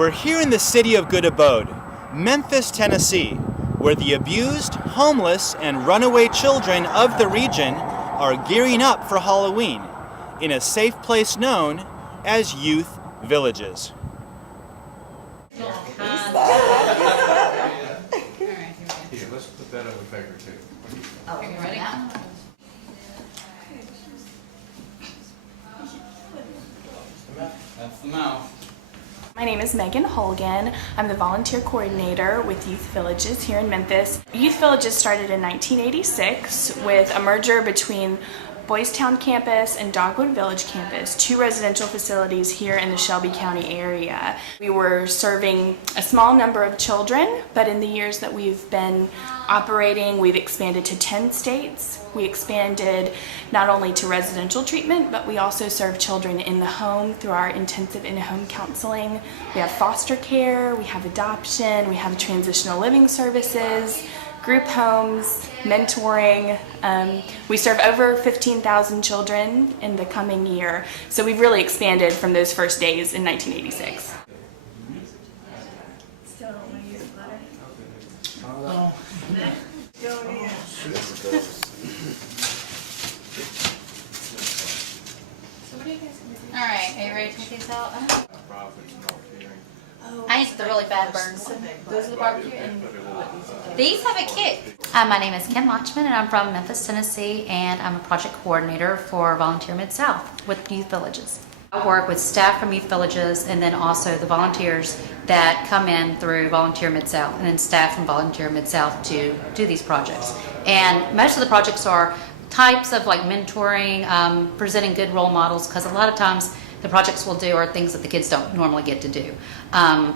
We're here in the city of Good Abode, Memphis, Tennessee, where the abused, homeless, and runaway children of the region are gearing up for Halloween in a safe place known as youth villages. Here, let's put that on the paper too. Are you ready? That's the mouth. My name is Megan Holgan. I'm the volunteer coordinator with Youth Villages here in Memphis. Youth Villages started in 1986 with a merger between Boys Town campus and Dogwood Village campus, two residential facilities here in the Shelby County area. We were serving a small number of children, but in the years that we've been operating, we've expanded to 10 states. We expanded not only to residential treatment, but we also serve children in the home through our intensive in-home counseling. We have foster care, we have adoption, we have transitional living services, group homes, mentoring. We serve over 15,000 children in the coming year. So we've really expanded from those first days in 1986. Still don't want to use the letter? Oh. All right, are you ready to take these out? I need the really bad burns. Those are the barbecue and these have a kick. My name is Kim Lachman and I'm from Memphis, Tennessee, and I'm a project coordinator for Volunteer Mid-South with Youth Villages. I work with staff from Youth Villages and then also the volunteers that come in through Volunteer Mid-South and then staff from Volunteer Mid-South to do these projects. And most of the projects are types of like mentoring, presenting good role models, because a lot of times the projects we'll do are things that the kids don't normally get to do.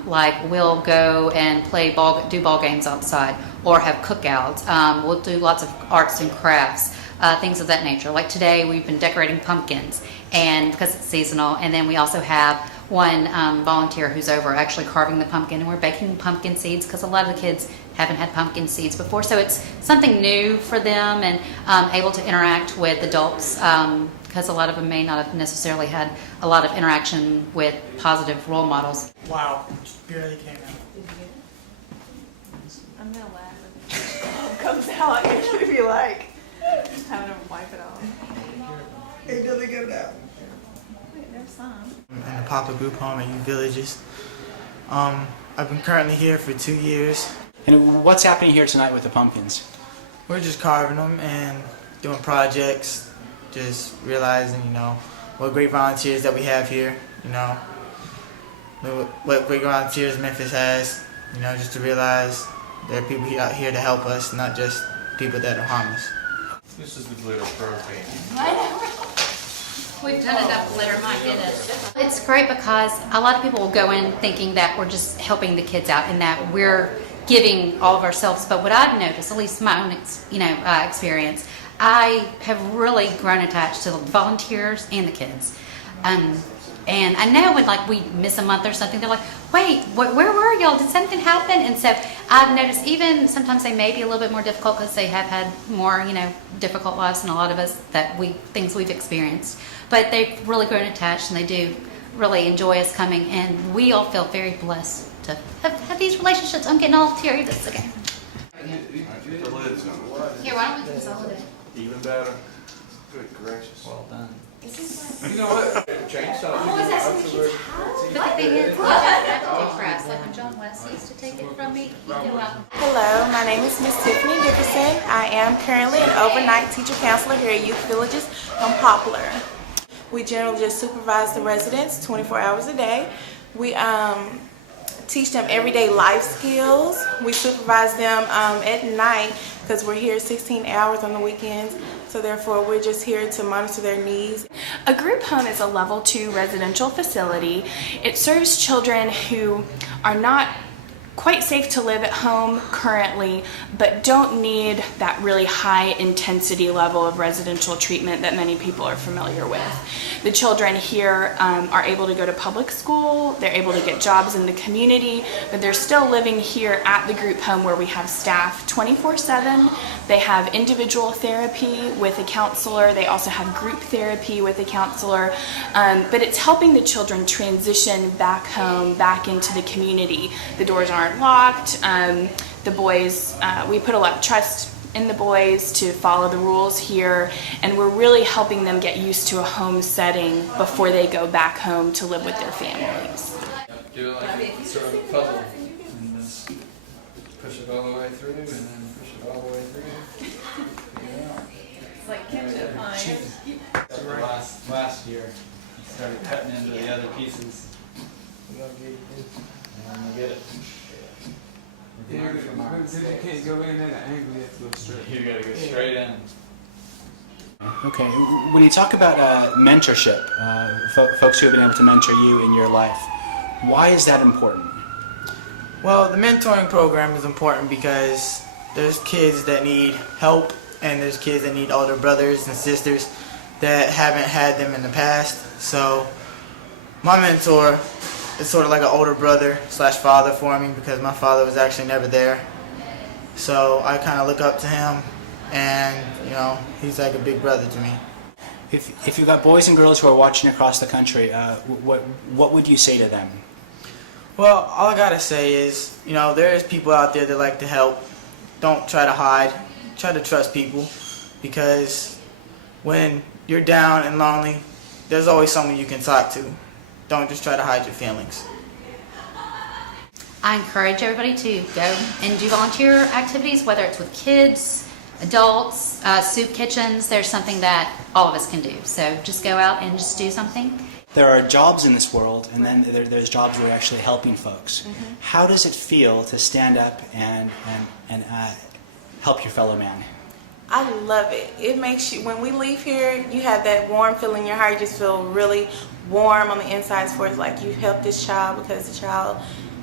Like we'll go and do ball games outside or have cookouts. We'll do lots of arts and crafts, things of that nature. Like today we've been decorating pumpkins and because it's seasonal, and then we also have one volunteer who's over actually carving the pumpkin, and we're baking pumpkin seeds because a lot of the kids haven't had pumpkin seeds before, so it's something new for them and able to interact with adults because a lot of them may not have necessarily had a lot of interaction with positive role models. Wow, just barely came out. I'm gonna laugh. It comes out if you like. Just having to wipe it off. It doesn't get out. Wait, there's some. In the Poplar group home at Youth Villages. I've been currently here for 2 years. And what's happening here tonight with the pumpkins? We're just carving them and doing projects, just realizing, what great volunteers that we have here, what great volunteers Memphis has, just to realize there are people out here to help us, not just people that are harmless. This is the glitter propane. We've done enough glitter, my goodness. It's great because a lot of people will go in thinking that we're just helping the kids out and that we're giving all of ourselves, but what I've noticed, at least my own experience, I have really grown attached to the volunteers and the kids. And I know when we miss a month or something, they're like, wait, where were y'all? Did something happen? And so I've noticed even sometimes they may be a little bit more difficult because they have had more, difficult lives than a lot of us, things we've experienced. But they've really grown attached and they do really enjoy us coming, and we all feel very blessed to have these relationships. I'm getting all teary. That's okay. Get the lids on. Here, why don't we consolidate? Even better. Good gracious. Well done. You know what? Chainsaw. But the thing is, I have to take press. Like when John West used to take it from me, he'd go out. Hello, my name is Miss Tiffany Dickerson. I am currently an overnight teacher counselor here at Youth Villages on Poplar. We generally just supervise the residents 24 hours a day. We teach them everyday life skills. We supervise them at night because we're here 16 hours on the weekends. So therefore, we're just here to monitor their needs. A group home is a level 2 residential facility. It serves children who are not quite safe to live at home currently, but don't need that really high intensity level of residential treatment that many people are familiar with. The children here are able to go to public school, they're able to get jobs in the community, but they're still living here at the group home where we have staff 24/7. They have individual therapy with a counselor, they also have group therapy with a counselor, but it's helping the children transition back home, back into the community. The doors aren't locked. The boys, we put a lot of trust in the boys to follow the rules here, and we're really helping them get used to a home setting before they go back home to live with their families. Do it like sort of a puzzle, and then push it all the way through, and then push it all the way through. It's like ketchup on Last year, I started cutting into the other pieces. And then we get it. Yeah, because you can't go in at an angle, you have to go straight. You gotta go straight in. Okay, when you talk about mentorship, folks who have been able to mentor you in your life, why is that important? Well, the mentoring program is important because there's kids that need help, and there's kids that need older brothers and sisters that haven't had them in the past. So my mentor is sort of like an older brother / father for me, because my father was actually never there. So I kind of look up to him, and he's like a big brother to me. If you've got boys and girls who are watching across the country, what would you say to them? Well, all I gotta say is, there's people out there that like to help. Don't try to hide. Try to trust people, because when you're down and lonely, there's always someone you can talk to. Don't just try to hide your feelings. I encourage everybody to go and do volunteer activities, whether it's with kids, adults, soup kitchens. There's something that all of us can do. So just go out and just do something. There are jobs in this world, and then there's jobs where you're actually helping folks. Mm-hmm. How does it feel to stand up and help your fellow man? I love it. It makes you, when we leave here, you have that warm feeling in your heart. You just feel really warm on the inside for it. Like you help this child, because the child,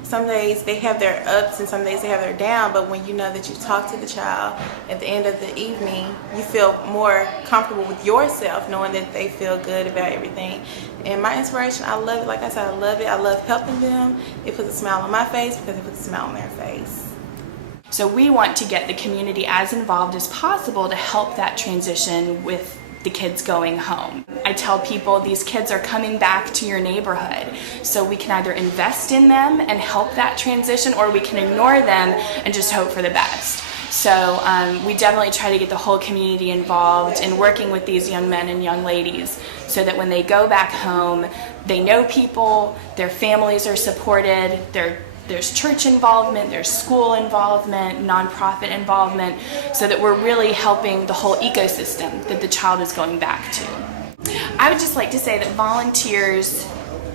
some days they have their ups and some days they have their down, but when you know that you talk to the child at the end of the evening, you feel more comfortable with yourself, knowing that they feel good about everything. And my inspiration, I love it. Like I said, I love it. I love helping them. It puts a smile on my face because it puts a smile on their face. So we want to get the community as involved as possible to help that transition with the kids going home. I tell people these kids are coming back to your neighborhood, so we can either invest in them and help that transition, or we can ignore them and just hope for the best. So we definitely try to get the whole community involved in working with these young men and young ladies, so that when they go back home, they know people, their families are supported, there's church involvement, there's school involvement, nonprofit involvement, so that we're really helping the whole ecosystem that the child is going back to. I would just like to say that volunteers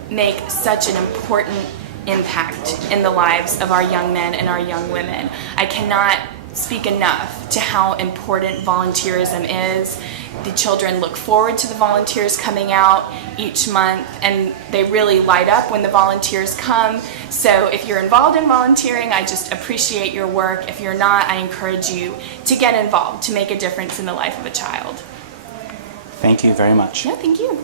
make such an important impact in the lives of our young men and our young women. I cannot speak enough to how important volunteerism is. The children look forward to the volunteers coming out each month, and they really light up when the volunteers come. So if you're involved in volunteering, I just appreciate your work. If you're not, I encourage you to get involved, to make a difference in the life of a child. Thank you very much. Yeah, thank you.